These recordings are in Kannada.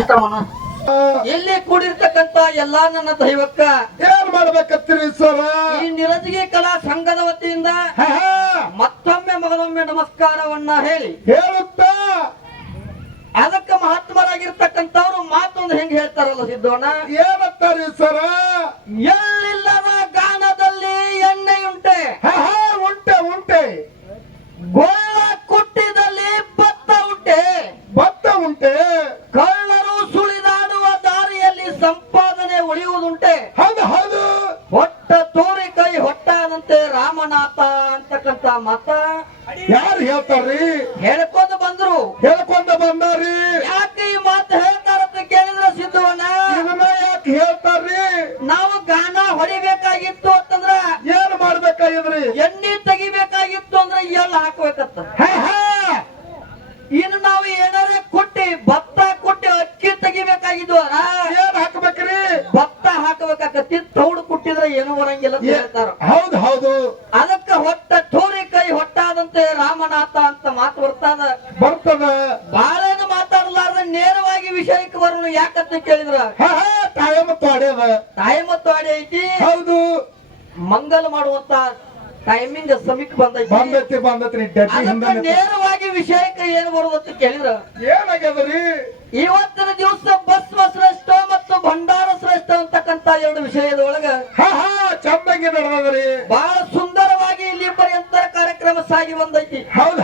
ಇಷ್ಟವನ? ಎಲ್ಲಿ ಕೂಡಿರ್ತಕ್ಕಂತ ಎಲ್ಲಾ ನನ್ನ ದೈವಕ್ಕ ಏನ್ ಮಾಡ್ಬೇಕತ್ತೀರಿ ಸರ್? ಈ ನಿರಜಿಗೆ ಕಲಾ ಸಂಘದ ವತಿಯಿಂದ ಮತ್ತೊಮ್ಮೆ ಮಗದೊಮ್ಮೆ ನಮಸ್ಕಾರವನ್ನ ಹೇಳಿ. ಹೇಳುತ್ತ? ಅದಕ್ಕೆ ಮಹತ್ವರಾಗಿರ್ತಕ್ಕಂಥವ್ರು ಮಾತೊಂದು ಹೆಂಗ್ ಹೇಳ್ತಾರಲ್ಲ ಸಿದ್ದೋಣ ಏನತ್ತಾರಿ ಸರ? ಎಲ್ಲಿಲ್ಲದ ಗಾನದಲ್ಲಿ ಎಣ್ಣೆಯುಂಟೆ ಹಾ ಹಾ ಉಂಟೆ ಉಂಟೆ ಗೋಳ ಕುಟ್ಟಿದಲ್ಲಿ ಭತ್ತ ಉಂಟೆ ಭತ್ತ ಉಂಟೆ ಕಳ್ಳರು ಸುಳಿದಾಡುವ ದಾರಿಯಲ್ಲಿ ಸಂಪಾದನೆ ಉಳಿಯುವುದುಂಟೆ ಹೌದು ಹೌದು ಹೊಟ್ಟ ತೋರಿ ಕೈ ಹೊಟ್ಟಾದಂತೆ ರಾಮನಾಥ ಅಂತಕ್ಕಂತ ಮತ ಯಾರು ಹೇಳ್ತಾರ್ರಿ. ಹೇಳ್ಕೊಂಡು ಬಂದ್ರು. ಹೇಳ್ಕೊಂಡ ಬಂದಾರಿ ಯಾಕೆ ಈ ಮಾತು ಹೇಳ್ತಾರಂತ ಕೇಳಿದ್ರ ಸಿದ್ಧವನ್ನ ಇದನ್ನ ಯಾಕೆ ಹೇಳ್ತಾರ್ರಿ? ನಾವು ಗಾನ ಹೊಡಿಬೇಕಾಗಿತ್ತು ಅಂತಂದ್ರ ಏನ್ ಮಾಡ್ಬೇಕಾಗಿದ್ರಿ? ಎಣ್ಣೆ ತೆಗಿಬೇಕಾಗಿತ್ತು ಅಂದ್ರೆ ಎಲ್ಲ ಹಾಕ್ಬೇಕತ್ತ. ಇನ್ನು ನಾವು ಏನಾರ ಕೊಟ್ಟಿ ಭತ್ತ ಕೊಟ್ಟಿ ಅಕ್ಕಿ ತೆಗಿಬೇಕಾಗಿದ್ವು ಏನ್ ಹಾಕ್ಬೇಕ್ರಿ? ಭತ್ತ ಹಾಕಬೇಕಾಗತ್ತಿ ತೌಡು ಕುಟ್ಟಿದ್ರೆ ಏನು ಬರಂಗಿಲ್ಲ ಹೇಳ್ತಾರ ಹೌದು ಹೌದು ಅದಕ್ಕ ಹೊಟ್ಟ ತೋರಿ ಕೈ ಹೊಟ್ಟಾದಂತೆ ರಾಮನಾಥ ಅಂತ ಮಾತು ಬರ್ತದ ಬರ್ತದ ಬಾಳೇನು ಮಾತಾಡಲಾರ್ದ ನೇರವಾಗಿ ವಿಷಯಕ್ಕೆ ಬರೋಣ ಯಾಕಂತ ಕೇಳಿದ್ರ ಹಾ ಹಾ ಟೈಮ್ ಆಡಿ ಐತಿ. ಹೌದು. ಮಂಗಲ ಮಾಡುವಂತ ಟೈಮಿಂಗ್ ಸಮೀಕ್ ಬಂದೈತಿ. ಅದಕ್ಕ ಹಿಂದೆ ನೇರವಾಗಿ ವಿಷಯಕ್ಕೆ ಏನ್ ಬರುವಂತ ಕೇಳಿದ್ರ? ಏನಾಗ್ಯದ್ರಿ? ಇವತ್ತಿನ ದಿವಸ ಬಸ್ವ ಶ್ರೇಷ್ಠ ಮತ್ತು ಭಂಡಾರ ಶ್ರೇಷ್ಠ ಅಂತಕ್ಕಂತ ಎರಡು ವಿಷಯದ ಒಳಗ ಚಂದಾಗಿ ನಡೆದದ್ರಿ. ಬಹಳ ಸುಂದರವಾಗಿ ಇಲ್ಲಿ ಪರ್ಯಂತರ ಕಾರ್ಯಕ್ರಮ ಸಾಗಿ ಬಂದೈತಿ.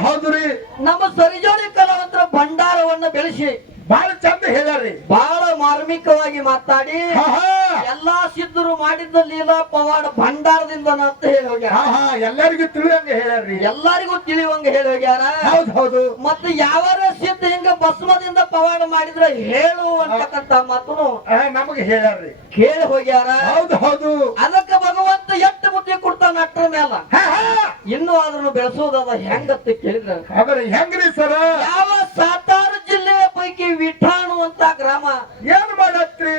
ಹೌದು ರೀ. ನಮ್ಮ ಸರಿಜೋಡಿ ಕಲಾವಂತರ ಭಂಡಾರವನ್ನ ಬೆಳೆಸಿ ಬಹಳ ಚಂದ ಹೇಳ್ಯಾರಿ ಬಹಳ ಮಾರ್ಮಿಕವಾಗಿ ಮಾತಾಡಿ ಹಾ. ಎಲ್ಲಾ ಸಿದ್ಧರು ಮಾಡಿದ್ದ ಲೀಲಾ ಪವಾಡ ಭಂಡಾರದಿಂದ ಅಂತ ಹೇಳಿ ಹೋಗ್ಯಾರ. ಹಾ ಹಾ ಎಲ್ಲರಿಗೂ ತಿಳಿಯಂಗ ಹೇಳ್ಯಾರ್ರಿ. ಎಲ್ಲರಿಗೂ ತಿಳಿಯುವಂಗ ಹೇಳಿ ಹೋಗ್ಯಾರ. ಹೌದು ಹೌದು. ಮತ್ತೆ ಯಾವಾರ ಸಿದ್ಧ ಹಿಂಗ ಭಸ್ಮದಿಂದ ಪವಾಡ ಮಾಡಿದ್ರ ಹೇಳು ಅಂತಕ್ಕಂತ ಮಾತುನು ಆ, ನಮಗೆ ಹೇಳ್ಯಾರಿ ಕೇಳಿ ಹೋಗ್ಯಾರ. ಹೌದು ಹೌದು. ಅದಕ್ಕ ಭಗವಂತ ಎಷ್ಟು ಬುದ್ಧಿ ಕೊಡ್ತಾನ ಅಟ್ರ ಮೇಲ ಇನ್ನು ಅದನ್ನು ಬೆಳೆಸೋದದ ಹೆಂಗತ್ತ ಕೇಳಿದ್ರ. ಅದ್ರ ಹೆಂಗ್ರಿ ಸರ? ಯಾವ ಸಾತಾರ ಜಿಲ್ಲೆಯ ಪೈಕಿ ವಿಠಾಣು ಅಂತ ಗ್ರಾಮ. ಏನ್ ಮಾಡತ್ರಿ?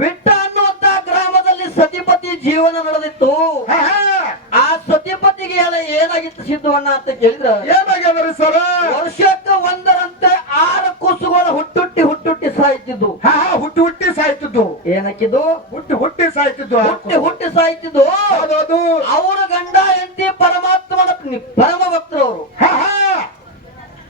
ವಿಠ ಅನ್ನುವಂತ ಗ್ರಾಮದಲ್ಲಿ ಸತಿಪತಿ ಜೀವನ ನಡೆದಿತ್ತು ಆ ಸತಿಪತಿಗೆ ಎಲ್ಲ ಏನಾಗಿತ್ತು ಸಿದ್ಧವಣ್ಣ ಅಂತ ಕೇಳಿದ್ರ ಏನಾಗ್ಯದ್ರಿ ಸರ್? ವರ್ಷಕ್ಕೆ ಒಂದರಂತೆ ಆರು ಕೂಸುಗಳು ಹುಟ್ಟುಟ್ಟಿ ಹುಟ್ಟುಟ್ಟಿ ಸಾಯ್ತಿದ್ದು. ಹಾ ಹುಟ್ಟಿ ಹುಟ್ಟಿ ಸಾಯ್ತಿದ್ದು. ಏನಕ್ಕಿದ್ದು ಹುಟ್ಟಿ ಹುಟ್ಟಿ ಸಾಯ್ತಿದ್ದು ಹುಟ್ಟಿ ಹುಟ್ಟಿ ಸಾಯ್ತಿದ್ದು. ಅದು ಅವರ ಗಂಡ ಎಂತಿ ಪರಮಾತ್ಮನ ಪರಮ ಭಕ್ತರವರು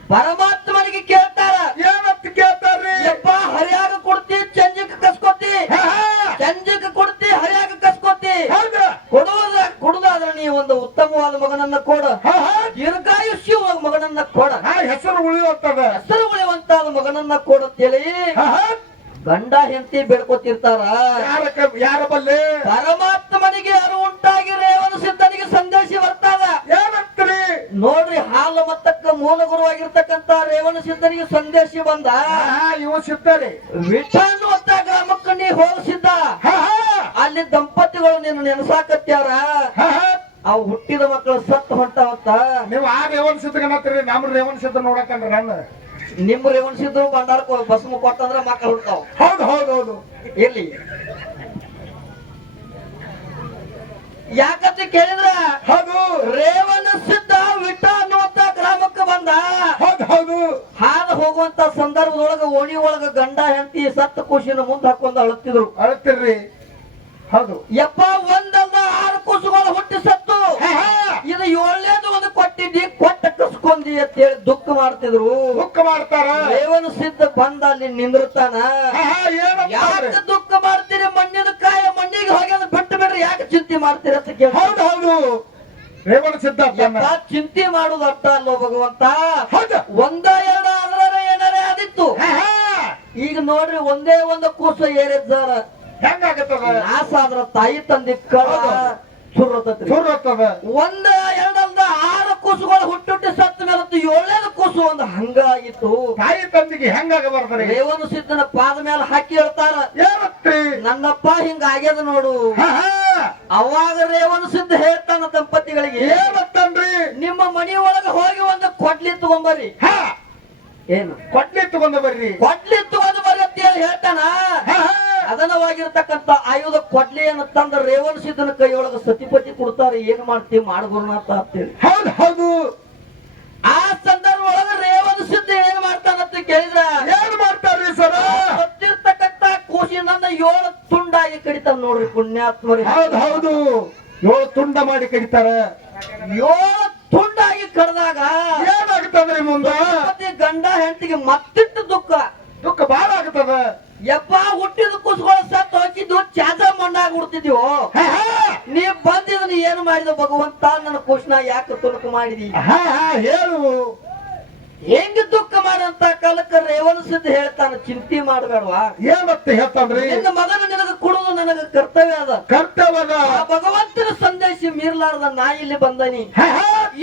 ಪರಮಾತ್ಮನಿಗೆ ಕೇಳ್ತಾರ ಏನಂತ ಕೇಳ್ತಾರ್ರಿ ಯಪ್ಪ ಹರಿಯಾಗ ಕೊಡ್ತಿ ಚಂಜಕ್ ಕಸ್ಕೊತಿ ಹಾ ಹಾ ಚಂಜಕ್ ಕೊಡ್ತಿ ಹರಿಯಾಗ ಕಸ್ಕೊತಿ ಹೌದ ಕೊಡುವುದ ಕೊಡುದಾದ್ರೆ ನೀ ಒಂದು ಉತ್ತಮವಾದ ಮಗನನ್ನ ಕೊಡ ಹಾ ಹಾ ದೀರ್ಘಾಯುಷ್ಯ ಮಗನನ್ನ ಕೊಡ ಹಾ ಹೆಸರು ಉಳಿಯುವಂತದ ಹೆಸರು ಉಳಿಯುವಂತಾದ ಮಗನನ್ನ ಕೊಡುತ್ತೇಳಿ ಹಾ ಹಾ ಗಂಡ ಹೆಂಡತಿ ಬೇಡ್ಕೊತಿರ್ತಾರ? ಯಾರ ಬಲ್ಲೆ? ಪರಮಾತ್ಮನಿಗೆ ಅರು ಉಂಟಾಗಿ ರೇವನು ಸಿದ್ಧನಿಗೆ ಸಂದೇಶ ಬರ್ತಾರ ಏನಂತ್ರಿ? ನೋಡ್ರಿ ಹಾಲು ಮತ್ತಕ್ಕ ಮೂಲ ಗುರುವಾಗಿರ್ತಕ್ಕಂತ ರೇವಣ ಸಿದ್ಧನಿಗೆ ಸಂದೇಶ ಬಂದ. ಇವ ಸಿದ್ಧರಿ ವಿಠ ಅನ್ನುವಂತ ಗ್ರಾಮಕ್ಕ ನೀ ಹೋಲಿಸಿದ್ದ ಅಲ್ಲಿ ದಂಪತಿಗಳು ನೀನು ನೆನಸಾಕತ್ಯಾರ. ಅವ್ ಹುಟ್ಟಿದ ಮಕ್ಕಳು ಸತ್ತು ಹೊಂಟಾವತ್ತ. ನೀವು ಆ ರೇವನ್ ಸಿದ್ಧಗನತ್ರಿ ನಮ್ಮ ರೇವನ್ ಸಿದ್ಧ ನೋಡಕಂದ್ರ ನನ್ನ. ನಿಮ್ಮ ರೇವಣ ಸಿದ್ಧರು ಭಂಡಾರಕ್ಕೆ ಬಸ್ಮ ಕೊಟ್ಟಂದ್ರೆ ಮಕ್ಕಳು ಹುಡ್ತಾವ. ಹೌದು ಹೌದು ಹೌದು. ಇರ್ಲಿ. ಯಾಕಂತ ಕೇಳಿದ್ರ? ಹೌದು. ರೇವಣ ಸಿದ್ಧ ವಿಟ್ಟ ಅನ್ನುವಂತ ಗ್ರಾಮಕ್ಕೆ ಬಂದ. ಹೌದು ಹೌದು. ಹಾದ ಹೋಗುವಂತ ಸಂದರ್ಭದೊಳಗ ಓಣಿ ಒಳಗ ಗಂಡ ಹೆಂಡತಿ ಸತ್ತ ಖುಷಿನ ಮುಂದೆ ಹಾಕೊಂಡು ಅಳುತ್ತಿದ್ರು. ಅಳ್ತಿರ್ರಿ ಹೌದು. ಯಪ್ಪ ಒಂದಲ್ಲ ಆರು ಕುಸುಗಳು ಹುಟ್ಟಿ ಸತ್ತು. ಇದು ಏಳನೇದು ಒಂದು ಕೊಟ್ಟಿದ್ದಿ ಕೊಟ್ಟ ಕಸ್ಕೊಂಡಿ ಅಂತ ಹೇಳಿ ದುಃಖ ಮಾಡ್ತಿದ್ರು. ದುಃಖ ಮಾಡ್ತಾರ? ದೇವನ ಸಿದ್ಧ ಬಂದ ಅಲ್ಲಿ ನಿಂದಿರ್ತಾನ? ಯಾಕೆ ದುಃಖ ಮಾಡ್ತೀರಿ? ಮಣ್ಣಿನ ಕಾಯ ಮಣ್ಣಿಗೆ ಹೋಗಿ ಅದು ಬಿಟ್ಟು ಬಿಡ್ರಿ ಯಾಕೆ ಚಿಂತೆ ಮಾಡ್ತೀರಿ ಅಂತ ಕೇಳಿ ಹೌದು ಹೌದು. ರೇವಣ ಸಿದ್ಧ ಚಿಂತೆ ಮಾಡುದು ಅರ್ಥ ಅಲ್ಲೋ ಭಗವಂತ. ಹೌದು. ಒಂದ ಎರಡ ಆದ್ರೆ ಏನಾರೇ ಆದಿತ್ತು. ಈಗ ನೋಡ್ರಿ ಒಂದೇ ಒಂದು ಕೂಸು ಏರಿದ್ದಾರ ಹೆಂಗಾಗತ್ತದ? ನಾಸ ಆದ್ರ ತಾಯಿ ತಂದಿ ಕಳ ಸುರ್ರತತ್ರಿ ಸುರ್ ಆಗ್ತದ ಒಂದ ಎರಡಲ್ದ ಆರು ಕೂಸುಗಳು ಹುಟ್ಟುಟ್ಟಿ ಸತ್ತ ಮೇಲೆ ಏಳನೇದು ಕೂಸು ಒಂದು ಹಂಗಾಗಿತ್ತು. ತಾಯಿ ತಂದಿಗೆ ಹೆಂಗಾಗ ಬರ್ತಾರೆ ರೇವಣ ಸಿದ್ಧನ ಪಾದ ಮೇಲೆ ಹಾಕಿ ಹೇಳ್ತಾರ ಏನತ್ರಿ ನನ್ನಪ್ಪ ಹಿಂಗ ಆಗ್ಯದ ನೋಡು. ಅವಾಗ ರೇವಣ ಸಿದ್ಧ ಹೇಳ್ತಾನ ದಂಪತಿಗಳಿಗೆ ಏನತ್ತನ್ರಿ? ನಿಮ್ಮ ಮನಿ ಒಳಗ ಹೋಗಿ ಒಂದು ಕೊಡ್ಲಿ ತಗೊಂಬರ್ರಿ ಹಾ. ಏನು? ಕೊಡ್ಲಿ ತಗೊಂಡು ಬರ್ರಿ. ಕೊಡ್ಲಿ ತಗೊಂಡ್ ಬರ್ರಿ ಅಂತ ಹೇಳಿ ಹೇಳ್ತಾನ. ಅದನವಾಗಿರ್ತಕ್ಕಂತ ಆಯುಧ ಕೊಡ್ಲಿಯನ್ನು ತಂದ ರೇವಣ ಸಿದ್ಧನ ಕೈಯೊಳಗ ಸತಿಪತಿ ಕೊಡ್ತಾರೆ ಏನ್ ಮಾಡ್ತೀವಿ ಮಾಡ್ಗುರುನಾಥ ಅಂತೇಳಿ. ಹೌದು ಹೌದು. ಆ ಸಂದರ್ಭ ಒಳಗ ರೇವಣ ಸಿದ್ಧ ಏನ್ ಮಾಡ್ತಾನಂತ ಕೇಳಿದ್ರ? ಏನ್ ಮಾಡ್ತಾರ್ರಿ ಸರ? ತುಂಡಾಗಿ ಕಡಿತಾನ ನೋಡ್ರಿ ಪುಣ್ಯಾತ್ಮರಿ. ಹೌದು ಹೌದು. ಏಳು ತುಂಡ ಮಾಡಿ ಕಡಿತಾರ. ಏಳು ತುಂಡಾಗಿ ಕಡ್ದಾಗ ಏನಾಗ್ತದ್ರಿ ಮುಂದೆ? ಗಂಡ ಹೆಂಡತಿಗೆ ಮತ್ತಿಟ್ಟು ದುಃಖ. ದುಃಖ ಬಾಳ ಆಗ್ತದ. ಯಪ್ಪ ಹುಟ್ಟಿದ ಕುಸ್ಗಳು ಸತ್ತು ಹೋಗಿದ್ದು ಚಾಚ ಮಣ್ಣಾಗ ಹುಡ್ತಿದ್ವು ಹಾ, ಹಾ. ನೀ ಬಂದಿದ ಏನು ಮಾಡಿದ ಭಗವಂತ? ನನ್ನ ಕುಶ್ನ ಯಾಕೆ ತುಣುಕು ಮಾಡಿದಿ? ಹೇಳು. ಹೆಂಗ ದುಃಖ ಮಾಡಂತ ಕಾಲಕ್ಕ ರೇವಣ ಸಿದ್ಧ ಹೇಳ್ತಾನ ಚಿಂತೆ ಮಾಡಬೇಡವಾ? ಏನಂತ ಹೇಳ್ತಾನ್ರಿ? ನಿನ್ನ ಮಗನ ನಿನಗ ಕೊಡುದು ನನಗ ಕರ್ತವ್ಯ ಅದ. ಕರ್ತವ್ಯ ಭಗವಂತನ ಸಂದೇಶ ಮೀರ್ಲಾರ್ದ ನಾ ಇಲ್ಲಿ ಬಂದನಿ. ಹಾ.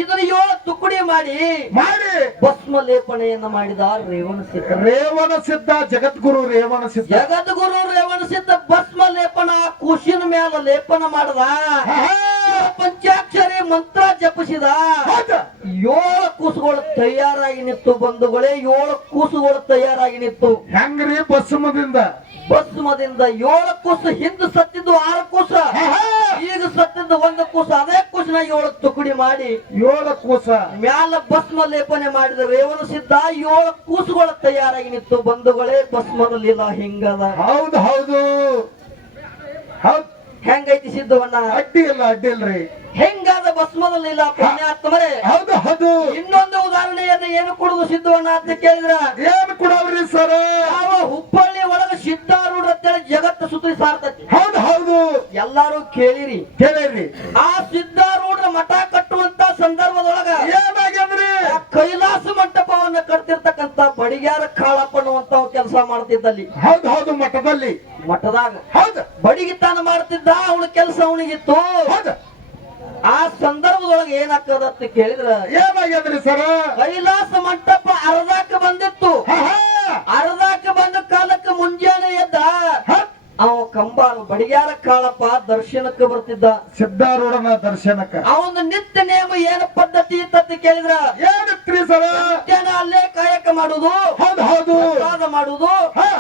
ಇದನ್ನ ಏಳು ತುಕುಡಿ ಮಾಡಿ ಮಾಡಿ. ಭಸ್ಮ ಲೇಪನೆಯನ್ನ ಮಾಡಿದ ರೇವಣ ಸಿದ್ಧ. ರೇವಣ ಸಿದ್ಧ ಜಗದ್ಗುರು ರೇವಣ ಸಿದ್ಧ. ಜಗದ್ಗುರು ರೇವಣ ಸಿದ್ಧ ಭಸ್ಮ ಲೇಪನ ಕುಶಿನ ಮೇಲೆ ಲೇಪನ ಮಾಡದ. ಪಂಚಾಕ್ಷರಿ ಮಂತ್ರ ಜಪಿಸಿದ? ಏಳು ಕೂಸುಗಳು ತಯಾರಾಗಿ ನಿಂತು ಬಂಧುಗಳೇ ಏಳು ಕೂಸುಗಳು ತಯಾರಾಗಿ ನಿಂತು. ಹೆಂಗ್ರಿ ಬಸ್ಮದಿಂದ ಭಸ್ಮದಿಂದ ಏಳು ಕೂಸು ಹಿಂದ ಸತ್ತಿದ್ದು ಆರು ಕೂಸ. ಈಗ ಸತ್ತಿದ್ದು ಒಂದು ಕೂಸು ಅದೇ ಕುಸನ ಏಳು ತುಕುಡಿ ಮಾಡಿ. ಏಳು ಕೂಸ. ಮ್ಯಾಲ ಭಸ್ಮ ಲೇಪನೆ ಮಾಡಿದ ರೇವಣ ಸಿದ್ಧ ಏಳು ಕೂಸುಗಳು ತಯಾರಾಗಿ ನಿಂತು ಬಂಧುಗಳೇ ಭಸ್ಮದ ಲೀಲಾ ಹಿಂಗದ. ಹೌದು ಹೌದು. ಹೌದ್. ಹೆಂಗೈತಿ ಸಿದ್ಧವನ್ನ ಅಡ್ಡಿ ಇಲ್ಲ ಅಡ್ಡಿ ಇಲ್ರಿ. ಹೆಂಗಾದ ಭಸ್ಮದ ಲೀಲಾ ಪುಣ್ಯಾತ್ಮರೇ? ಹೌದು ಹೌದು. ಇನ್ನೊಂದು ಉದಾಹರಣೆಯನ್ನು ಏನು ಕೊಡುದು ಸಿದ್ಧವನ್ನ ಅಂತ ಕೇಳಿದ್ರ? ಏನು ಕೊಡೋರಿ ಸರ್? ಸಿದ್ಧಾರೂಢ ಅಂತೇಳಿ ಜಗತ್ತು ಸುತ್ತಿ ಸಾರ್ತತಿ ಹೌದು ಹೌದು. ಎಲ್ಲಾರು ಕೇಳಿರಿ. ಕೇಳಿರಿ. ಆ ಸಿದ್ಧಾರೂಢ ಮಠ ಕಟ್ಟುವಂತ ಸಂದರ್ಭದೊಳಗ ಏನಾಗ್ಯದ್ರಿ? ಆ ಕೈಲಾಸ ಮಂಟಪವನ್ನ ಕಟ್ತಿರ್ತಕ್ಕಂತ ಬಡಿಗ್ಯಾರ ಕಾಳಪ್ಪನ್ನುವಂತ ಕೆಲಸ ಮಾಡ್ತಿದ್ದಲ್ಲಿ. ಹೌದು ಹೌದು ಮಠದಲ್ಲಿ. ಮಠದಾಗ. ಹೌದು. ಬಡಿಗಿತಾನ ಮಾಡ್ತಿದ್ದ ಅವನ ಕೆಲಸ ಅವನಿಗಿತ್ತು. ಹೌದು. ಆ ಸಂದರ್ಭದೊಳಗೆ ಏನಾಗ್ತದ ಅಂತ ಕೇಳಿದ್ರ. ಏನಾಗ್ಯದ್ರಿ ಸರ್? ಕೈಲಾಸ ಮಂಟಪ ಅರ್ಧಕ್ಕೆ ಬಂದಿತ್ತು. ಅರ್ಧಕ್ಕೆ ಬಂದ ಕಾಲಕ್ಕೆ ಮುಂಜಾನೆ ಎದ್ದ. ಅವ ಕಂಬಾನು ಬಡಿಯಾರ ಕಾಳಪ್ಪ ದರ್ಶನಕ್ಕೆ ಬರ್ತಿದ್ದ. ಸಿದ್ಧಾರೂಢನ ದರ್ಶನಕ್ಕೆ. ಅವನ ನಿತ್ಯ ನೇಮ ಏನು ಪದ್ಧತಿ ಇತ್ತಂತ ಕೇಳಿದ್ರ? ಏನು ಸರ? ಅಲ್ಲೇ ಕಾಯಕ ಮಾಡುದು ಹೌದು ಹೌದು. ಮಾಡುದು ಹಾ,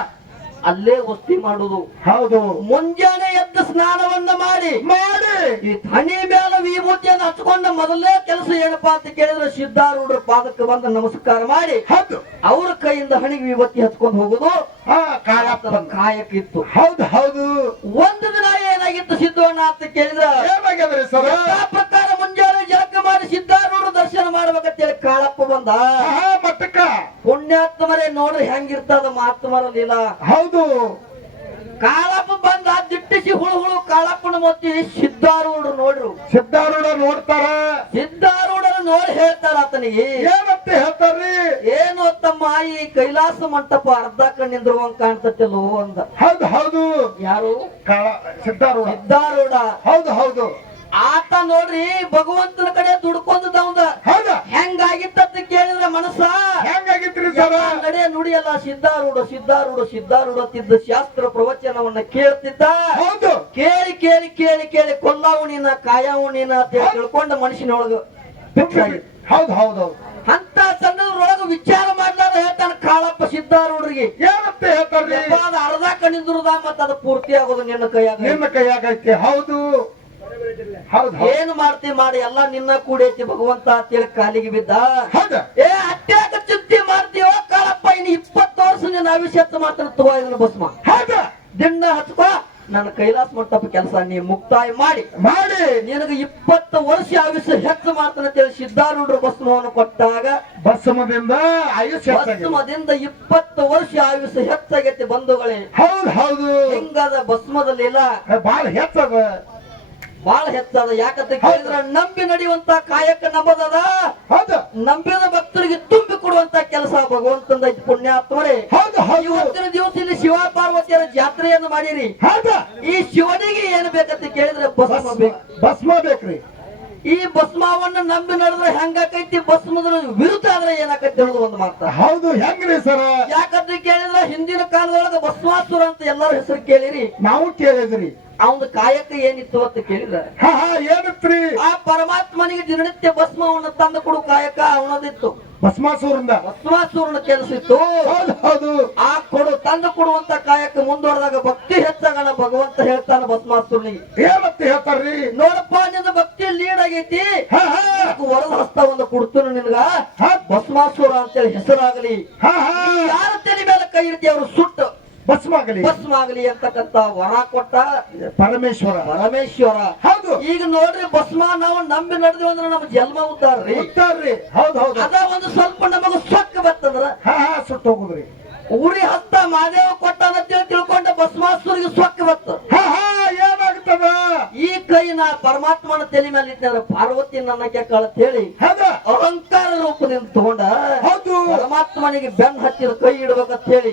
ಅಲ್ಲೇ ವಸ್ತಿ ಮಾಡುದು. ಹೌದು. ಮುಂಜಾನೆ ಎದ್ದು ಸ್ನಾನವನ್ನ ಮಾಡಿ. ಮಾಡಿ. ಈ ಹಣಿ ಮೇಲೆ ವಿಭೂತಿಯನ್ನು ಹಚ್ಕೊಂಡ ಮೊದಲೇ ಕೆಲಸ ಏನಪ್ಪಾ ಅಂತ ಕೇಳಿದ್ರೆ ಸಿದ್ಧಾರೂಢರ ಪಾದಕ್ಕೆ ಬಂದು ನಮಸ್ಕಾರ ಮಾಡಿ. ಹೌದು. ಅವ್ರ ಕೈಯಿಂದ ಹಣಿಗೆ ವಿಭೂತಿ ಹಚ್ಕೊಂಡು ಹೋಗುದು. ಕಾಯಕ್ಕಿತ್ತು. ಹೌದು ಹೌದು. ಒಂದು ದಿನ ಏನಾಗಿತ್ತು ಸಿದ್ಧವಣ್ಣ ಅಂತ ಕೇಳಿದ್ರೆ ಪ್ರಕಾರ ಮಾಡಿ ಸಿದ್ಧಾರೂಢ ದರ್ಶನ ಮಾಡ್ಬೇಕಂತೇಳಿ ಕಾಳಪ್ಪ ಬಂದ. ಹಾ ಮಟ್ಟಕ್ಕ ಪುಣ್ಯಾತ್ಮರೇ ನೋಡ್ರಿ ಹೆಂಗಿರ್ತದ ಮಾತ್ಮರ ಲೀಲಾ ಹೌದು. ಕಾಳಪ್ಪ ಬಂದ ದಿಟ್ಟಿಸಿ ಹುಳು ಹುಳು ಕಾಳಪ್ಪನ ಮೊತ್ತಿ ಸಿದ್ಧಾರೂಢರು ನೋಡ್ರು. ಸಿದ್ಧಾರೂಢ ನೋಡ್ತಾರ? ಸಿದ್ಧಾರೂಢರು ನೋಡಿ ಹೇಳ್ತಾರ ಆತನಿಗೆ. ಏನಂತ ಹೇಳ್ತಾರ್ರಿ? ಏನು ತಮ್ಮ ಈ ಕೈಲಾಸ ಮಂಟಪ ಅರ್ಧ ಕಣ್ಣಿಂದ್ರುವಂಗ್ ಕಾಣ್ತತಿಲ್ಲೋ ಅಂದ. ಹೌದು ಹೌದು. ಯಾರು? ಕಾಳ ಸಿದ್ಧಾರೂಢ. ಸಿದ್ಧಾರೂಢ. ಹೌದು ಹೌದು. ಆತ ನೋಡ್ರಿ ಭಗವಂತನ ಕಡೆ ದುಡ್ಕೊಂಡದ ಹೌದ? ಹೆಂಗಾಗಿತ್ತಂತ ಕೇಳಿದ್ರೆ ಮನಸ್ಸ? ಹೆಂಗಾಗಿತ್ರಿ ನಡೆ ನುಡಿಯಲ್ಲ ಸಿದ್ಧಾರೂಢ ಸಿದ್ಧಾರೂಢ ತಿದ್ದ ಶಾಸ್ತ್ರ ಪ್ರವಚನವನ್ನ ಕೇಳ್ತಿದ್ದ. ಹೌದು. ಕೇಳಿ ಕೇಳಿ ಕೇಳಿ ಕೇಳಿ ಕೊಲ್ಲಾವಣಿನ ಕಾಯಾವಣಿನ ಅಂತ ತಿಳ್ಕೊಂಡ ಮನುಷ್ಯನೊಳಗ ಫಿಕ್ಸ್ ಹೌದು ಹೌದು ಅಂತ ಸಣ್ಣದ್ರೊಳಗ ವಿಚಾರ ಮಾಡ್ಲಾರ ಹೇಳ್ತಾನ ಕಾಳಪ್ಪ ಸಿದ್ಧಾರೂಢರಿಗೆ. ಏನಂತ ಅರ್ಧ ಕಣಿದ್ರದ ಮತ್ತ ಅದು ಪೂರ್ತಿ ಆಗೋದು ನಿನ್ನ ಕೈಯಾಗ. ನಿನ್ನ ಕೈಯಾಗೈತಿ ಹೌದು ಹೌದು ಹೌದು. ಏನ್ ಮಾಡ್ತಿ ಮಾಡಿ ಎಲ್ಲಾ ನಿನ್ನ ಕೂಡೈತಿ ಭಗವಂತ ಅಂತೇಳಿ ಕಾಲಿಗೆ ಬಿದ್ದ? ಏ ಅಟ್ಯಾಕ ಚಿಂತೆ ಮಾಡ್ತೀವೋ ಕಾಲಪ್ಪ ಇನ್ನು ಇಪ್ಪತ್ತು ವರ್ಷ ನಿನ್ನ ಅಭಿಷೇಕ ಮಾತ್ರ ತಗೋ ಇದನ್ನ ಭಸ್ಮ ದಿಂಡ ದಿನ ಹಚ್ಕೋ ನನ್ನ ಕೈಲಾಸ ಮಂಟಪ ಕೆಲಸ ನೀ ಮುಕ್ತಾಯ ಮಾಡಿ. ಮಾಡಿ. ನಿನಗೆ ಇಪ್ಪತ್ತು ವರ್ಷ ಆಯುಷ್ಯ ಹೆಚ್ಚು ಮಾಡ್ತಾನೆ ಅಂತೇಳಿ ಸಿದ್ಧಾರೂಢರು ಭಸ್ಮವನ್ನು ಕೊಟ್ಟಾಗ ಬಸ್ಮದಿಂದ ಆಯುಷ್ಯ. ಭಸ್ಮದಿಂದ ಇಪ್ಪತ್ತು ವರ್ಷ ಆಯುಷ್ಯ ಹೆಚ್ಚಾಗೈತಿ ಬಂಧುಗಳೇ. ಹೌದು ಹೌದು. ಹಿಂಗಾದ ಭಸ್ಮದಲ್ಲಿ ಇಲ್ಲ ಬಾಳ ಹೆಚ್ಚದ. ಬಹಳ ಹೆಚ್ಚದ ಯಾಕಂತ ಕೇಳಿದ್ರ ನಂಬಿ ನಡೆಯುವಂತ ಕಾಯಕ ಹೌದು. ನಂಬಿದ ಭಕ್ತರಿಗೆ ತುಂಬಿ ಕೊಡುವಂತ ಕೆಲಸ ಭಗವಂತಂದ ಪುಣ್ಯಾತ್ಮರೇ. ಇವತ್ತಿನ ದಿವಸ ಇಲ್ಲಿ ಶಿವ ಪಾರ್ವತಿಯರ ಜಾತ್ರೆಯನ್ನು ಮಾಡಿರಿ. ಹೌದ. ಈ ಶಿವನಿಗೆ ಏನ್ ಬೇಕಂತ ಕೇಳಿದ್ರೆ ಭಸ್ಮ ಬೇಕು. ಭಸ್ಮ ಬೇಕ್ರಿ. ಈ ಭಸ್ಮವನ್ನ ನಂಬಿ ನಡೆದ್ರೆ ಹೆಂಗಾಕೈತಿ? ಭಸ್ಮದ ವಿರುದ್ಧ ಆದ್ರೆ ಏನಾಕೈತಿ ಹೇಳುದು ಒಂದು ಮಾತ. ಹೌದು ಹೆಂಗ್ರಿ ಸರ? ಯಾಕಂತ ಕೇಳಿದ್ರೆ ಹಿಂದಿನ ಕಾಲದೊಳಗ ಭಸ್ಮಾಸುರ ಅಂತ ಎಲ್ಲರ ಹೆಸರು ಕೇಳಿರಿ. ನಾವು ಕೇಳಿದ್ರಿ. ಅವನ ಕಾಯಕ ಏನಿತ್ತು ಅಂತ ಕೇಳಿದ ಏನತ್ರಿ? ಆ ಪರಮಾತ್ಮನಿಗೆ ದಿನನಿತ್ಯ ಭಸ್ಮವನ್ನು ತಂದು ಕೊಡು ಕಾಯಕ ಅವನದಿತ್ತು ಭಸ್ಮಾಸೂರಿಂದ ಭಸ್ಮಾಸೂರನ ಕೆಲಸ ಇತ್ತು. ಹೌದು ಆ ಕೊಡು ತಂದು ಕೊಡುವಂತ ಕಾಯಕ ಮುಂದುವರೆದಾಗ ಭಕ್ತಿ ಹೆಚ್ಚಾಗಣ ಭಗವಂತ ಹೇಳ್ತಾನ ಭಸ್ಮಾಸೂರನಿಗೆ. ಏನಂತ ಹೇಳ್ತಾರ್ರಿ? ನೋಡಪ್ಪ ನಿನ್ನ ಭಕ್ತಿ ಲೀಡ್ ಆಗೈತಿ. ವರದ ಹಸ್ತವನ್ನು ಕೊಡ್ತೀನಿ ನಿನ್ಗ. ಭಸ್ಮಾಸೂರ ಅಂತೇಳಿ ಹೆಸರಾಗಲಿ. ಹಾ ಹಾ. ಯಾರ ತಲೆ ಮೇಲೆ ಕೈ ಇರ್ತಿ ಅವರು ಸುಟ್ಟು. ಭಸ್ಮ ಆಗಲಿ ಭಸ್ಮ ಆಗಲಿ ಅಂತಕ್ಕಂತ ವರ ಕೊಟ್ಟ ಪರಮೇಶ್ವರ. ಪರಮೇಶ್ವರ. ಹೌದು. ಈಗ ನೋಡ್ರಿ ಭಸ್ಮ ನಾವು ನಂಬಿ ನಡೆದ್ವಿ ಅಂದ್ರೆ ನಮ್ಮ ಜನ್ಮ ಉದ್ದಾರ್ರಿ. ಉದ್ದಾರ್ರಿ. ಹೌದು ಹೌದು. ಅದ ಒಂದು ಸ್ವಲ್ಪ ನಮಗ ಸೊಕ್ಕ ಬರ್ತಂದ್ರ ಹಾ ಹಾ ಸುಟ್ಟು ಹೋಗುದ್ರಿ. ಊರಿ ಹತ್ತ ಮಾದೇವ ಕೊಟ್ಟ ಅಂತೇಳಿ ತಿಳ್ಕೊಂಡ ಭಸ್ಮಾಸುರಿಗೆ ಸೊಕ್ಕ ಬತ್ತ. ಹ ನಾ ಪರಮಾತ್ಮನ ತಲೆ ಮೇಲೆ ಇದ್ದ ಪಾರ್ವತಿ ನನ್ನ ಕೆಕ್ಕಳ ಹೇಳಿ ಅಲಂಕಾರ ಅಹಂಕಾರ ರೂಪದಿಂದ ತಗೊಂಡ ಹೌದು. ಪರಮಾತ್ಮನಿಗೆ ಬೆನ್ ಹಚ್ಚಿದ ಕೈ ಇಡ್ಬೇಕಂತ ಹೇಳಿ.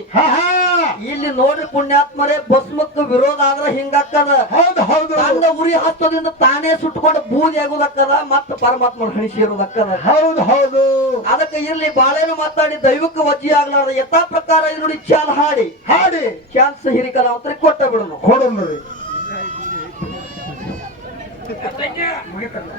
ಇಲ್ಲಿ ನೋಡಿ ಪುಣ್ಯಾತ್ಮರೇ ಭಸ್ಮಕ್ಕೆ ವಿರೋಧ ಆದ್ರ ಹಿಂಗಾಕದ. ಹೌದು ಹೌದು. ತನ್ನ ಉರಿ ಹತ್ತದಿಂದ ತಾನೇ ಸುಟ್ಕೊಂಡು ಬೂದಿ ಆಗುದಕ್ಕದ ಮತ್ತ ಪರಮಾತ್ಮನ ಹಣಿಸಿ ಇರೋದಕ್ಕದ. ಹೌದು ಹೌದು. ಅದಕ್ಕೆ ಇರ್ಲಿ ಬಾಳೇನು ಮಾತಾಡಿ ದೈವಕ್ಕೆ ವಜ್ಜಿ ಆಗ್ಲಾರ್ದ ಯಥಾ ಪ್ರಕಾರ ಇದು ನೋಡಿ ಚಾಲ್ ಹಾಡಿ. ಹಾಡಿ. ಚಾನ್ಸ್ ಹಿರಿಕಲ ಅಂತ ಕೊಟ್ಟ ಬಿಡೋಣ ಕೊಡೋಣ್ರಿ ¡Muétalo!